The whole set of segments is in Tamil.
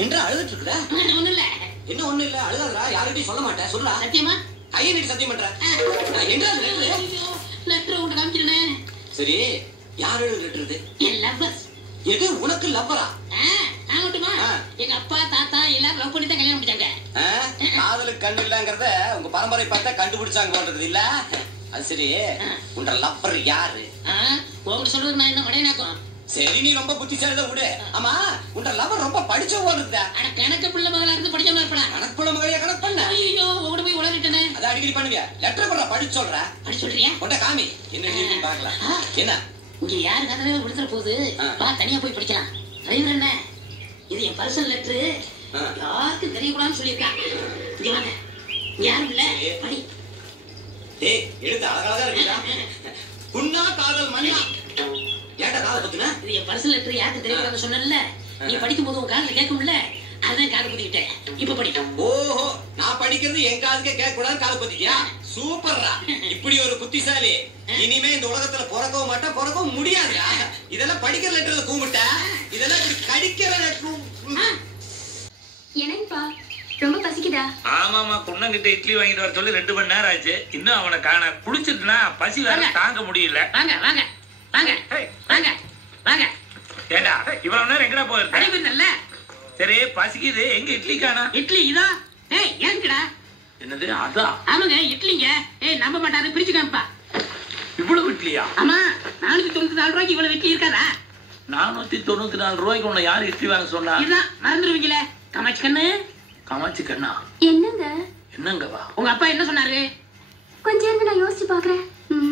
என்ன அழுதுட்டு இருக்குடா? ஒண்ணு இல்ல. என்ன ஒண்ணு இல்ல, அழுகாதடா. யார்கிட்டயும் சொல்ல மாட்டேன். சொல்றா. சத்தியமா? கையை நீட்டி சத்தியம் பண்ற. என்ன லெட்டர்? லெட்டர் உங்க காமிச்சிருனே. சரி, யார் எழுது லெட்டர் இது? என் லவ்வர்ஸ். எது உனக்கு லவ்வரா? நான் மட்டுமா? எங்க அப்பா தாத்தா எல்லாரும் லவ் பண்ணி தான் கல்யாணம் முடிச்சாங்க. காதலுக்கு கண்ணு இல்லங்கறத உங்க பரம்பரை பார்த்தா கண்டுபிடிச்சாங்க போன்றது இல்ல. அது சரி, உன்ற லவ்வர் யாரு? உங்க சொல்றது நான் என்ன மடையனாக்கும்? சரி, நீ ரொம்ப புத்திசாலிதான் விடு. ஆமா, உன்ற லவ்வர் ரொம்ப படிச்சவங்க இருக்குதா? கணக்கு பிள்ளை மகளா இருந்து படிச்சவங்க இருப்பா. கணக்கு பிள்ளை மகளையா கணக்கு பண்ண? ஐயோ, உங்கட போய் உளறிட்டனே. அத அடிக்கடி பண்ணுங்க. லெட்டர் கூட படிச்சு சொல்ற. படிச்சு சொல்றியா? உன்ட காமி. என்ன எழுதிருக்குன்னு பார்க்கலாம். என்ன? இங்க யாரு கதவே விடுதற போகுது? வா, தனியா போய் படிக்கலாம். டிரைவர் என்ன? இது என் பர்சனல் லெட்டர். யாருக்கு தெரியக்கூடாதுன்னு சொல்லியிருக்கா. இங்க வாங்க. யாரும் இல்ல, படி. டேய், எழுத்து அழகழகா இருக்குடா. புண்ணா காதல் மண்ணா. ஏன்டா காதல் பத்தினா? இது என் பர்சனல் லெட்டர் யாருக்கு தெரியக்கூடாதுன்னு சொன்னேன்ல. நீ படிக்கும் போது உன் காதுல கேட்கும்ல. அதான் காது பத்திக்கிட்டேன். இப்ப படி. ஓஹோ, நான் படிக்கிறது என் காதுக்கே கேட்க கூடாது காது பத்திக்கியா? சூப்பர்ரா. இப்படி ஒரு புத்திசாலி இனிமே இந்த உலகத்துல பிறக்கவும் மாட்டா, பிறக்கவும் முடியாதுடா. இதெல்லாம் படிக்கிற லெட்டர்ல கூமிட்ட, இதெல்லாம் இப்படி கடிக்கிற லெட்டர். என்னப்பா ரொம்ப பசிக்குதா? ஆமாமா, குன்னங்கிட்ட இட்லி வாங்கிட்டு வர சொல்லி 2 மணி நேரம் ஆச்சு. இன்னும் அவனை காண. குடிச்சிட்டுனா பசி வேற தாங்க முடியல. வாங்க வாங்க வாங்க வாங்க வாங்க. ஏண்டா இவ்வளவு நேரம் எங்கடா போயிருக்க? அடிபட்டல்ல. சரி, பசிக்குது. எங்க இட்லி காணா? இட்லி இதா. ஏய், ஏன்டா? என்னது அதா? ஆமாங்க, இட்லிங்க. ஏய், நம்ப மாட்டாரு, பிரிச்சு காமிப்பா. இவ்வளவு இட்லியா? ஆமா, 494 ரூபாய்க்கு இவ்வளவு இட்லி இருக்காதா? 494 ரூபாய்க்கு உன்னை யாரு இட்லி வாங்க சொன்னா? இதுதான் மறந்துடுவீங்களே. கமாச்சி கண்ணு. காமாட்சி கண்ணா? என்னங்க? என்னங்கவா? உங்க அப்பா என்ன சொன்னாரு? கொஞ்சம் இருந்து நான் யோசிச்சு பாக்குறேன்.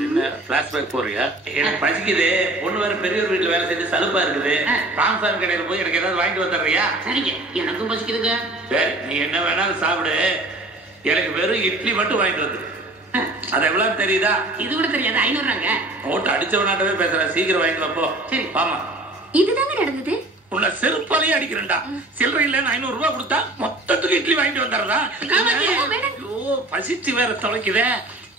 என்ன பிளாஷ்பேக் போறியா? எனக்கு பசிக்குது. பொண்ணு வேற பெரியவர் வீட்டுல வேலை செஞ்சு சலுப்பா இருக்குது. ராம்சாமி கடையில போய் எனக்கு ஏதாவது வாங்கிட்டு வந்துடுறியா? சரிங்க, எனக்கும் பசிக்குதுங்க. சரி, நீ என்ன வேணாலும் சாப்பிடு. எனக்கு வெறும் இட்லி மட்டும் வாங்கிட்டு வந்து. அது எவ்வளவு தெரியுதா? இது கூட தெரியாது. 500 ரூபாங்க. போட்டு அடிச்சவனாட்டவே பேசுற. சீக்கிரம் வாங்கிட்டு வா போ. சரி, ஆமா. இதுதாங்க நடந்தது. உன்னை செருப்பாலையே அடிக்கிறேன்டா. சில்லறை இல்ல 500 ரூபாய் கொடுத்தா மொத்தத்துக்கு இட்லி வாங்கிட்டு வந்துடுறா. ஐயோ, பசிச்சு வேற தொலைக்குதே.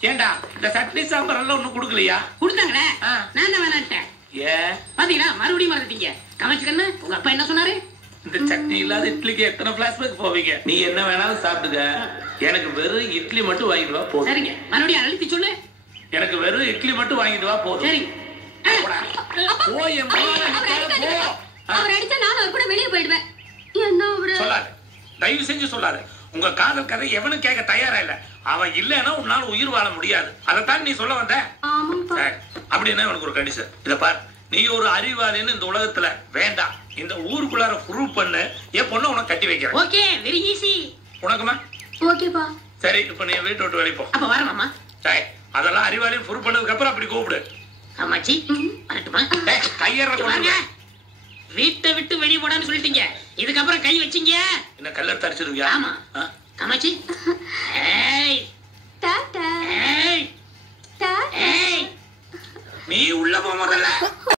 ஏண்டா இந்த சட்னி சாம்பார் எல்லாம் ஒண்ணும் குடுக்கலையா? கொடுத்தாங்களே, நான் தான் வேணான்ட்டேன். ஏன் பாத்தீங்களா, மறுபடியும் மறந்துட்டீங்க. கமாச்சி கண்ணு, உங்க அப்பா என்ன சொன்னாரு? இந்த சட்னி இல்லாத இட்லிக்கு எத்தனை பிளாஷ்பேக் போவீங்க? நீ என்ன வேணாலும் சாப்பிடுங்க. எனக்கு வெறும் இட்லி மட்டும் வாங்கிட்டு வா போதும். சரிங்க, மறுபடியும் அழுத்தி சொல்லு. எனக்கு வெறும் இட்லி மட்டும் வாங்கிட்டு வா போதும். சரி. அவர் அடிச்சா நான் அவர் கூட வெளியே போயிடுவேன். என்ன அவரு? சொல்லாது, தயவு செஞ்சு சொல்லாது. உங்க காதல் கதை எவனும் கேட்க தயாரா இல்ல. அவன் இல்லன்னா உன்னால உயிர் வாழ முடியாது. அதைத்தான் நீ சொல்ல வந்த. அப்படின்னா உனக்கு ஒரு கண்டிஷன். இத பார், நீ ஒரு அறிவாளின்னு இந்த உலகத்துல வேண்டாம். இந்த ஊருக்குள்ளார ப்ரூவ் பண்ணு. என் பொண்ணை உனக்கு கட்டி வைக்கிறேன். Okay, very easy. உனக்குமா? ஓகேப்பா. சரி, இப்ப நீ வீட்டை விட்டு வெளியே போ. அப்ப வரமாமா? சரி, அதெல்லாம் அறிவாளி ப்ரூவ் பண்ணதுக்கு அப்புறம் அப்படி கூப்பிடு. அம்மாச்சி வரட்டுமா? கையற கொண்டு வீட்டை விட்டு வெளியே போடான்னு சொல்லிட்டீங்க. இதுக்கப்புறம் கை வச்சீங்க என்ன கல்லெடுத்து அடிச்சிருவியா? ஆமா.